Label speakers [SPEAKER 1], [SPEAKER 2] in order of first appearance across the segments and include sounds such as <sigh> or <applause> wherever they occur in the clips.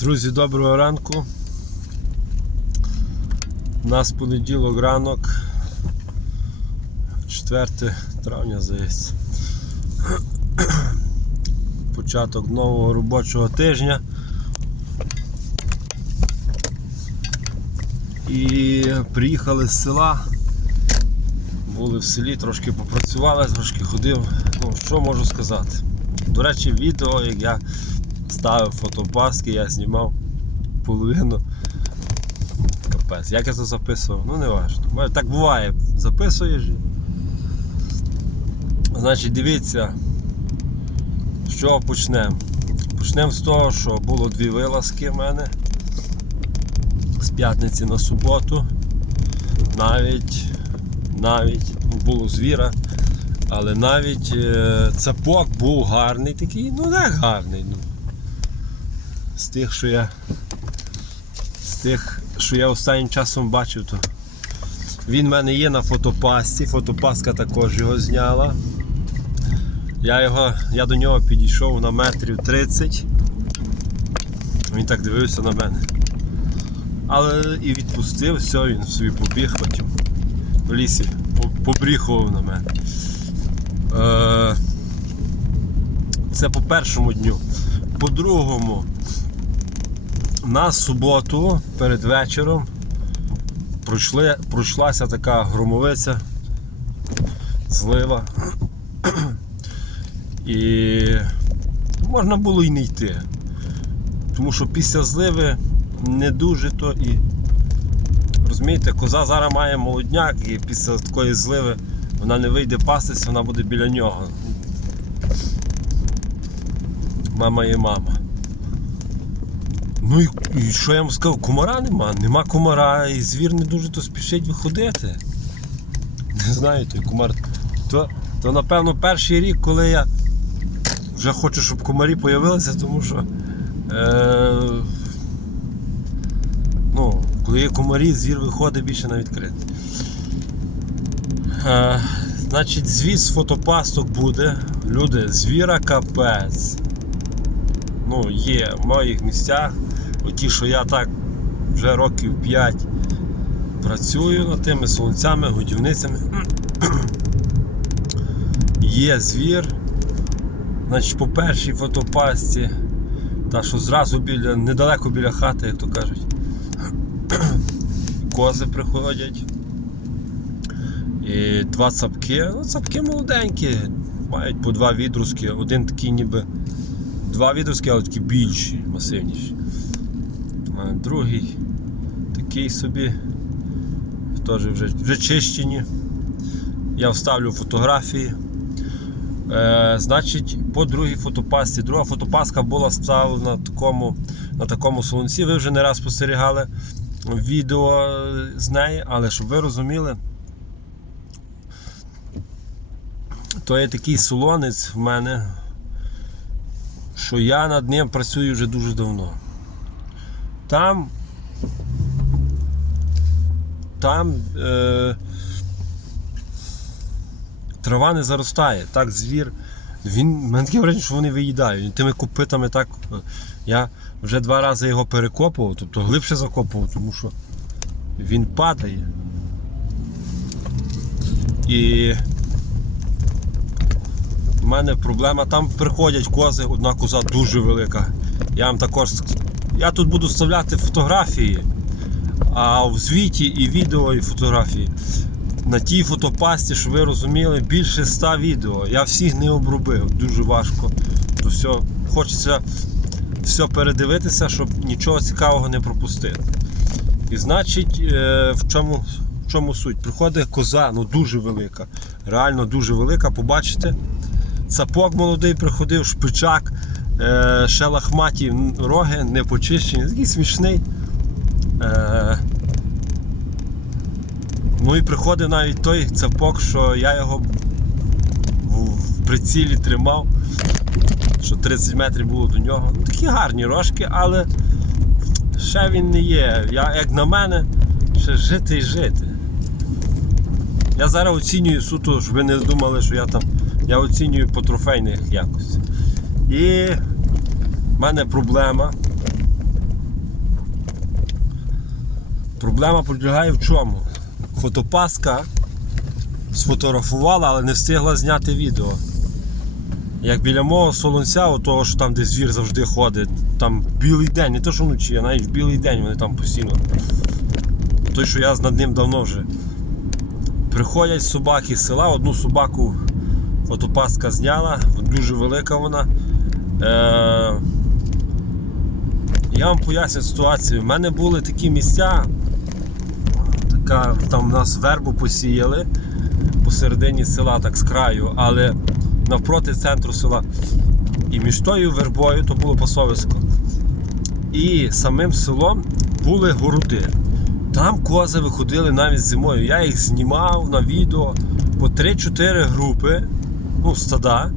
[SPEAKER 1] Друзі, доброго ранку. У нас понеділок ранок, 4 травня, здається. Початок нового робочого тижня. І приїхали з села. Були в селі, трошки попрацювали, трошки ходив. Ну, що можу сказати? До речі, відео, як я ставив фотопаски, я знімав половину. Капець, як я це записував? Ну не важливо. Так буває, записуєш. Значить, дивіться, чого почнемо. Почнемо з того, що було дві вилазки в мене з п'ятниці на суботу. Навіть, навіть ну, було звіра, але навіть е, цапок був гарний такий, ну як гарний. Ну, з тих, що я з тих, що я останнім часом бачив, то він в мене є на фотопасці, фотопаска також його зняла. Я, його, я до нього підійшов на метрів 30. Він так дивився на мене. Але і відпустив, все, він собі побіг потім. В лісі побріхував на мене. Е, це по першому дню. По другому, на суботу перед вечором пройшли, пройшлася така громовиця, злива. І можна було й не йти. Тому що після зливи не дуже то і. Розумієте, коза зараз має молодняк і після такої зливи вона не вийде пастись, вона буде біля нього. Мама є мама. Ну і, і що я вам сказав, комара нема, нема комара, і звір не дуже то спішить виходити. Не знаю, той комар. То, то напевно перший рік, коли я вже хочу, щоб комарі з'явилися, тому що е, ну, коли є комарі, звір виходить більше на відкритий. Е, значить, звіз фотопасток буде. Люди, звіра капець. Ну, є в моїх місцях. Оті, що я так вже років 5 працюю над тими солонцями, годівницями. <clears throat> Є звір. Значить, по першій фотопасті, та що зразу біля, недалеко біля хати, як то кажуть, <clears throat> кози приходять. І два цапки. Ну, цапки молоденькі, мають по два відрузки. Один такий ніби два відрузки, але такі більші, масивніші. А другий такий собі, теж вже, вже чищені. Я вставлю фотографії. Е, значить, по другій фотопасті. Друга фотопаска була вставлена на такому, на такому солонці. Ви вже не раз спостерігали відео з неї, але щоб ви розуміли, то є такий солонець в мене, що я над ним працюю вже дуже давно. Там там е, трава не заростає, так звір. Він, мене таке враження, що вони виїдають. Тими копитами так. е, Я вже два рази його перекопував, тобто глибше закопував, тому що він падає. І в мене проблема, там приходять кози, одна коза дуже велика. Я вам також. Я тут буду вставляти фотографії, а в звіті і відео, і фотографії. На тій фотопасті, щоб ви розуміли, більше 100 відео. Я всіх не обробив, дуже важко. То все, хочеться все передивитися, щоб нічого цікавого не пропустити. І значить, е, в чому, в чому суть? Приходить коза, ну дуже велика, реально дуже велика, побачите. Цапок молодий приходив, шпичак, е, ще лахматі роги, не почищені, такий смішний. Е, ну і приходив навіть той цапок, що я його в, прицілі тримав, що 30 метрів було до нього. Ну, такі гарні рожки, але ще він не є. Я, як на мене, ще жити і жити. Я зараз оцінюю суто, щоб ви не думали, що я там. Я оцінюю по трофейних якості. І в мене проблема. Проблема полягає в чому? Фотопаска сфотографувала, але не встигла зняти відео. Як біля мого солонця, того, що там де звір завжди ходить, там білий день, не то що вночі, а навіть в білий день вони там постійно. Той, що я над ним давно вже. Приходять собаки з села, одну собаку фотопаска зняла, дуже велика вона. Е- я вам поясню ситуацію. У мене були такі місця, така, там у нас вербу посіяли посередині села, так з краю, але навпроти центру села. І між тою вербою то було пасовисько. І самим селом були городи. Там кози виходили навіть зимою. Я їх знімав на відео по 3-4 групи, ну, стада.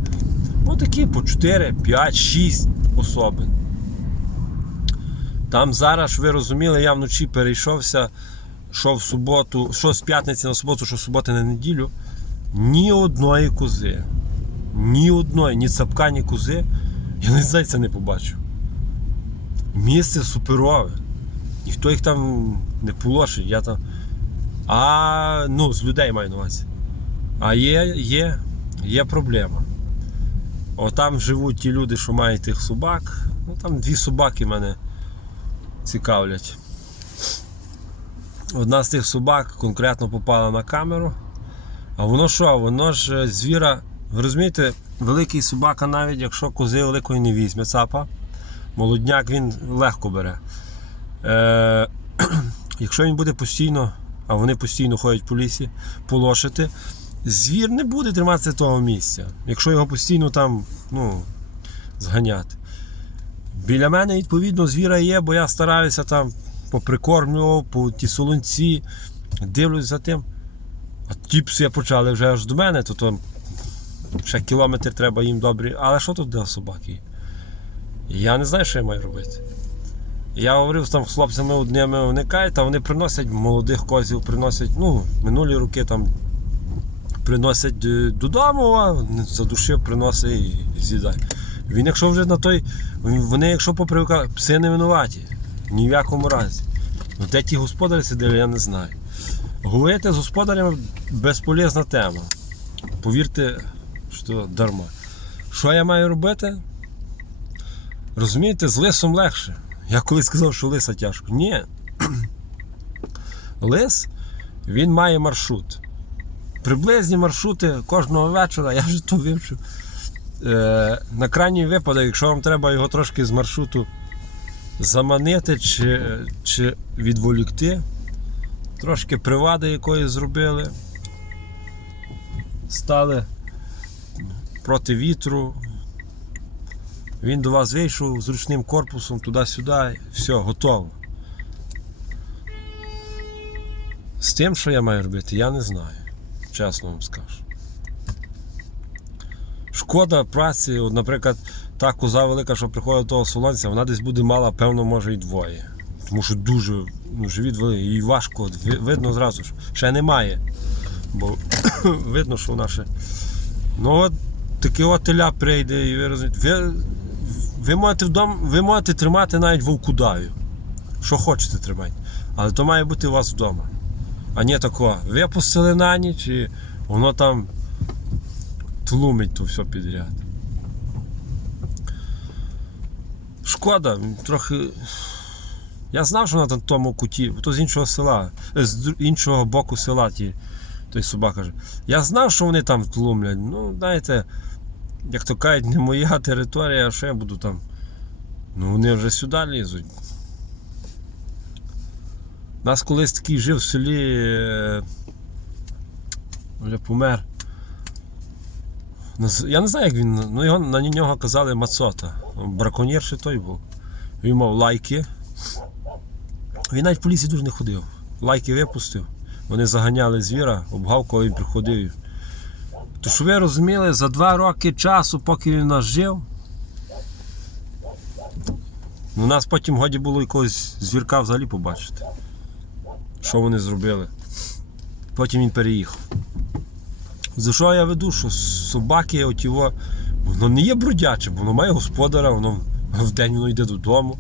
[SPEAKER 1] Ну такі по 4, 5, 6 особин. Там зараз, ви розуміли, я вночі перейшовся, що в суботу, що з п'ятниці на суботу, що з суботи на неділю. Ні одної кози. Ні одної, ні цапка, ні кози. Я не зайця не побачив. Місце суперове. Ніхто їх там не полошить. Я там. А ну, з людей маю на увазі. А є, є, є проблема. Отам живуть ті люди, що мають тих собак. Ну там дві собаки в мене цікавлять. Одна з тих собак конкретно попала на камеру. А воно що? Воно ж е, звіра. Ви розумієте, великий собака, навіть якщо кози великої не візьме цапа, молодняк він легко бере. Е, <clears throat> якщо він буде постійно, а вони постійно ходять по лісі, полошити, звір не буде триматися того місця, якщо його постійно там ну, зганяти. Біля мене, відповідно, звіра є, бо я стараюся там поприкормлював, по ті солонці, дивлюсь за тим. А ті пси почали вже аж до мене, то, то ще кілометр треба їм добрі. Але що тут для собаки? Я не знаю, що я маю робити. Я говорив там хлопцями одними уникають, а вони приносять молодих козів, приносять, ну, минулі роки там приносять е, додому, а задушив, приносить і з'їдає. Він, якщо вже на той, вони, якщо попривикали, пси не винуваті. Ні в якому разі. Ну, де ті господарі сиділи, я не знаю. Говорити з господарями безполезна тема. Повірте, що дарма. Що я маю робити? Розумієте, з лисом легше. Я колись сказав, що лиса тяжко. Ні. <clears throat> Лис він має маршрут. Приблизні маршрути кожного вечора, я вже то вивчив. Е, на крайній випадок, якщо вам треба його трошки з маршруту заманити чи, чи відволікти, трошки привади якої зробили, стали проти вітру. Він до вас вийшов з ручним корпусом туди-сюди, все, готово. З тим, що я маю робити, я не знаю. Чесно вам скажу. Шкода праці, от, наприклад, та коза велика, що приходить до того солонця, вона десь буде мала, певно, може і двоє. Тому що дуже ну, живіт великий, їй важко, видно зразу, що ще немає. Бо <coughs> видно, що вона ще. Ну от таке от теля прийде, і ви розумієте. Ви, ви, можете вдома, ви можете тримати навіть вовкудаю. Що хочете тримати. Але то має бути у вас вдома. А не тако, випустили на ніч і воно там тлумить то все підряд. Шкода, трохи. Я знав, що на тому куті, то з іншого села, е, з іншого боку села ті, той собака каже. Я знав, що вони там тлумлять. Ну, знаєте, як то кажуть, не моя територія, а що я буду там. Ну вони вже сюди лізуть. У нас колись такий жив в селі, е, вже помер. Я не знаю, як він. Ну його на нього казали Мацота. Браконьєр ще той був. Він мав лайки. Він навіть в полісі дуже не ходив. Лайки випустив. Вони заганяли звіра, обгавкував, він приходив. То що ви розуміли, за два роки часу, поки він нас жив. У нас потім годі було якогось звірка взагалі побачити. Що вони зробили. Потім він переїхав. За що я веду, що собаки, от його, воно не є бродяче, бо воно має господара, воно вдень воно йде додому.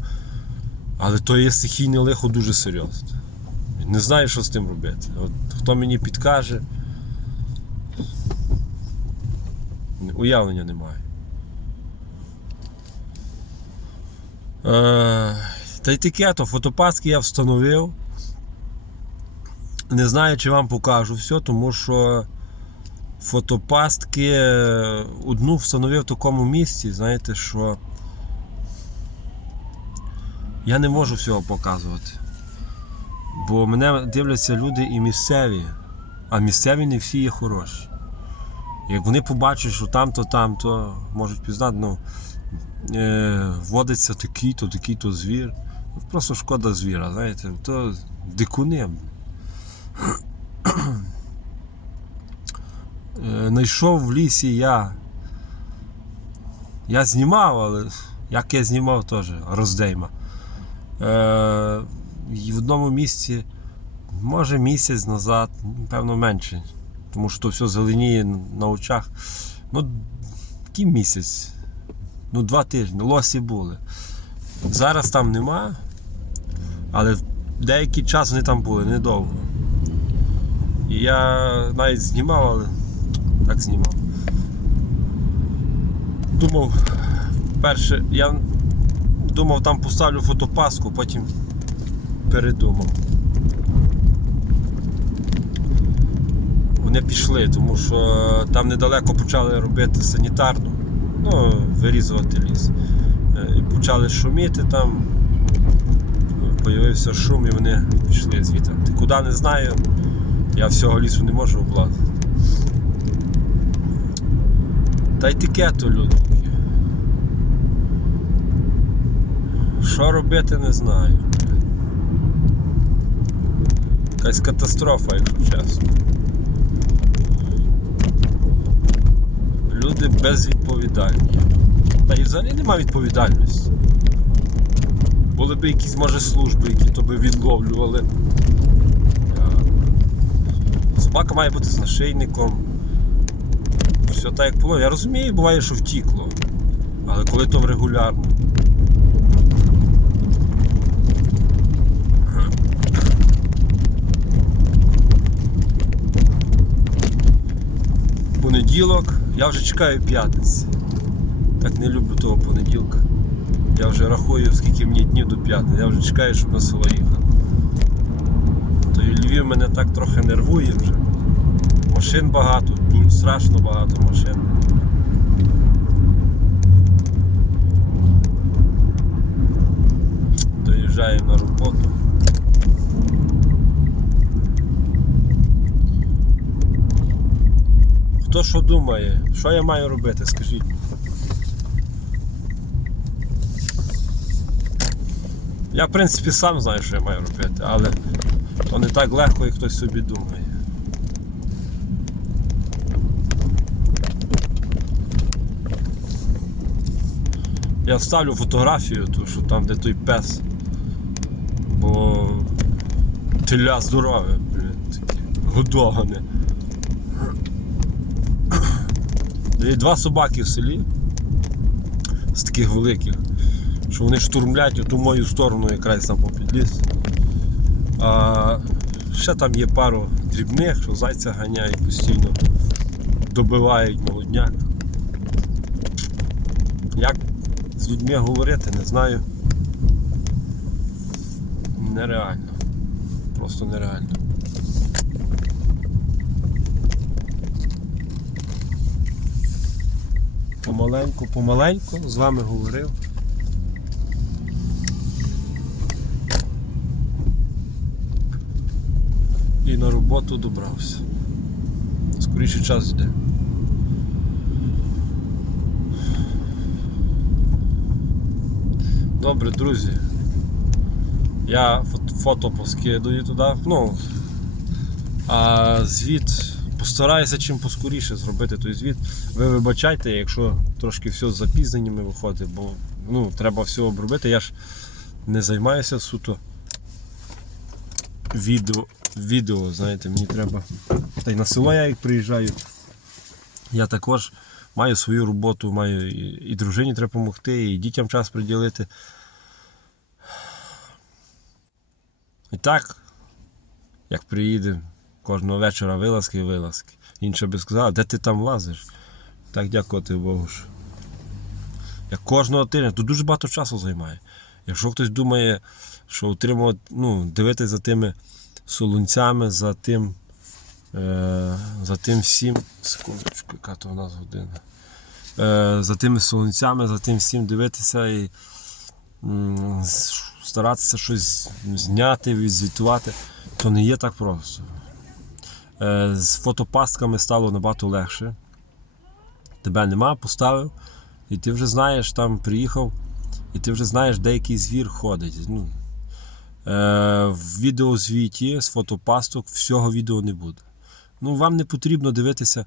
[SPEAKER 1] Але то є стихійне лихо дуже серйозне. Не знаю, що з тим робити. От хто мені підкаже. Уявлення немає. Е, та й таке, то фотопаски я встановив. Не знаю, чи вам покажу все, тому що фотопастки е, одну встановив в такому місці, знаєте, що я не можу всього показувати. Бо мене дивляться люди і місцеві, а місцеві не всі є хороші. Як вони побачать, що там-то, там-то, можуть пізнати, ну, е, вводиться такий-то, такий-то звір. Просто шкода звіра, знаєте, то дикуни. Е, Найшов в лісі я. Я знімав, але як я знімав теж роздейма. Е, в одному місці, може місяць назад, певно менше, тому що то все зеленіє на очах. Ну, який місяць? Ну, два тижні, лосі були. Зараз там нема, але деякий час вони там були, недовго. І я навіть знімав, але так знімав. Думав, перше, я думав там поставлю фотопаску, потім передумав. Вони пішли, тому що там недалеко почали робити санітарну, ну, вирізувати ліс. Е, І почали шуміти там. Появився шум і вони пішли звідти. Куди не знаю, я всього лісу не можу облазити. Таке то люди. Що робити, не знаю. Якась катастрофа, якщо чесно. Люди безвідповідальні. Та і взагалі немає відповідальності. Були б якісь, може, служби, які то би відловлювали. Собака має бути з нашийником. Все так як було. Я розумію, буває, що втікло. Але коли то в регулярно. Понеділок, я вже чекаю п'ятниці. Так не люблю того понеділка. Я вже рахую, скільки мені днів до п'ятниці. Я вже чекаю, щоб на село їхати. То і Львів мене так трохи нервує вже. Машин багато, дуже страшно багато машин. Доїжджаємо на роботу. Хто що думає, що я маю робити, скажіть. Я в принципі сам знаю, що я маю робити, але то не так легко, як хтось собі думає. Я вставлю фотографію, ту, що там, де той пес. Бо теля здорове, блін, таке, годоване. Є два собаки в селі з таких великих, що вони штурмлять оту мою сторону якраз там попід ліс. А ще там є пару дрібних, що зайця ганяють постійно, добивають молодняк. Як з людьми говорити, не знаю. Нереально. Просто нереально. Помаленьку, помаленьку з вами говорив. І на роботу добрався. Скоріше час йде. Добре, друзі. Я фото, поскидую туди. Ну, а звіт постараюся чим поскоріше зробити той звіт. Ви вибачайте, якщо трошки все з запізненнями виходить, бо ну, треба все обробити. Я ж не займаюся суто відео, відео знаєте, мені треба. Та й на село я як приїжджаю. Я також маю свою роботу, маю і, дружині треба допомогти, і дітям час приділити. І так, як приїде кожного вечора вилазки і вилазки. Інше би сказав, де ти там лазиш? Так дякувати Богу. Що. Як кожного тижня, то дуже багато часу займає. Якщо хтось думає, що утримувати, ну, дивитися за тими солунцями, за тим, за тим всім. Секундочку, яка то у нас година. Е, за тими солунцями, за тим всім дивитися і старатися щось зняти, відзвітувати, то не є так просто. Е, з фотопастками стало набагато легше. Тебе нема, поставив, і ти вже знаєш, там приїхав, і ти вже знаєш, де який звір ходить. Ну, е, в відеозвіті з фотопасток всього відео не буде. Ну, вам не потрібно дивитися,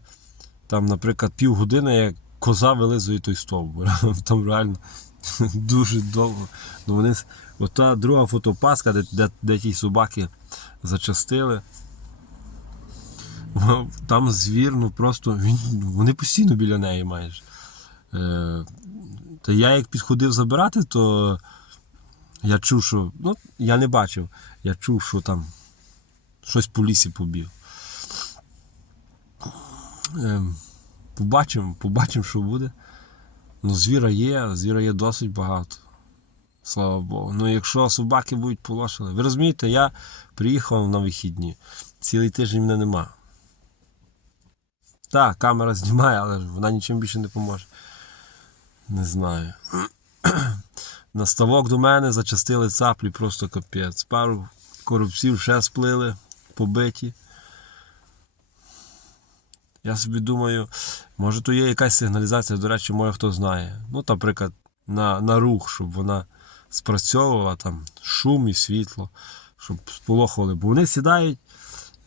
[SPEAKER 1] там, наприклад, півгодини, як коза вилизує той стовбур. <laughs> Там реально <laughs> дуже довго. Ну, вони, ота друга фотопаска, де, де, де ті собаки зачастили. <laughs> Там звір, ну просто він, вони постійно біля неї майже. Е, та я як підходив забирати, то я чув, що. Ну, я не бачив, я чув, що там щось по лісі побіг. Ем, побачимо, побачимо, що буде. Ну, звіра є, звіра є досить багато. Слава Богу. Ну, якщо собаки будуть полошені. Ви розумієте, я приїхав на вихідні. Цілий тиждень мене нема. Так, камера знімає, але вона нічим більше не поможе. Не знаю. <clears throat> На ставок до мене зачастили цаплі, просто капець. Пару коробців ще сплили, побиті. Я собі думаю, може то є якась сигналізація, до речі, може хто знає. Ну, наприклад, на, на рух, щоб вона спрацьовувала там шум і світло, щоб сполохували. Бо вони сідають,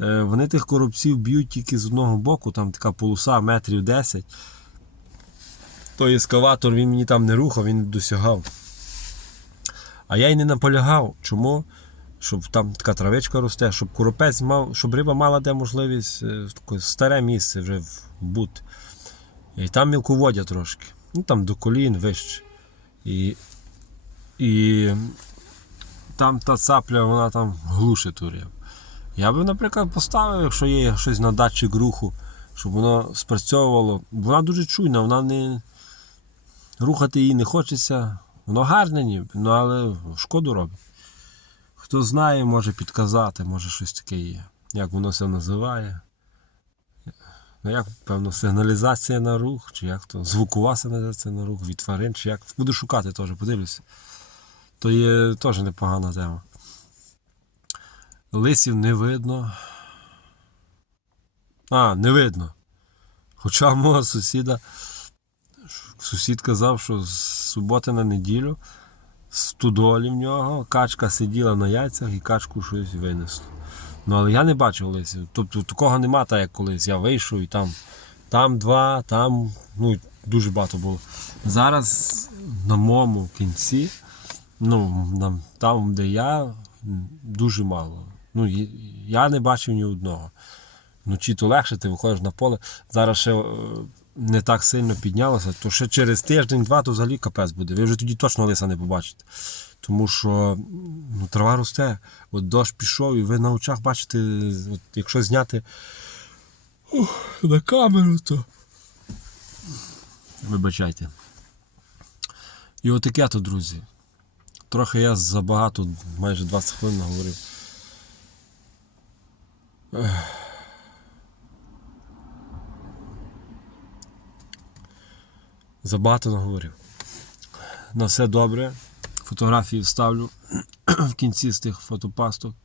[SPEAKER 1] е, вони тих коробців б'ють тільки з одного боку, там така полоса метрів 10. Той ескаватор він мені там не рухав, він досягав. А я й не наполягав. Чому? Щоб там така травичка росте, щоб коропець мав, щоб риба мала де можливість е, таке старе місце вже в- бути. І там мілководя трошки. Ну там до колін вище. І, і там та цапля, вона там глушить ту рибу. Я би, наприклад, поставив, якщо є щось на датчик руху, щоб воно спрацьовувало. Вона дуже чуйна, вона не. Рухати її не хочеться. Воно гарне ніби, ну але шкоду робить. Хто знає, може підказати, може щось таке є. Як воно це називає. Ну, як, певно, сигналізація на рух, чи як то звукова сигналізація на рух від тварин, чи як. Буду шукати теж, подивлюся. То є теж непогана тема. Лисів не видно. А, не видно. Хоча мого сусіда, сусід казав, що з суботи на неділю студолі в нього, качка сиділа на яйцях і качку щось винесло. Ну, але я не бачив лисів. Тобто такого нема, так як колись. Я вийшов і там, там два, там ну, дуже багато було. Зараз на моєму кінці, ну, там, де я, дуже мало. Ну, я не бачив ні одного. Вночі то легше, ти виходиш на поле. Зараз ще е, не так сильно піднялося, то ще через тиждень-два то взагалі капець буде. Ви вже тоді точно лиса не побачите. Тому що ну, трава росте, от дощ пішов, і ви на очах бачите, от, якщо зняти ух, на камеру, то. Вибачайте. І отаке то, друзі. Трохи я забагато, майже 20 хвилин говорив. Забагато наговорив. На все добре. Фотографії вставлю <clears throat> в кінці з тих фотопасток.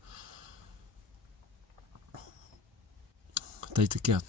[SPEAKER 1] Та й таке.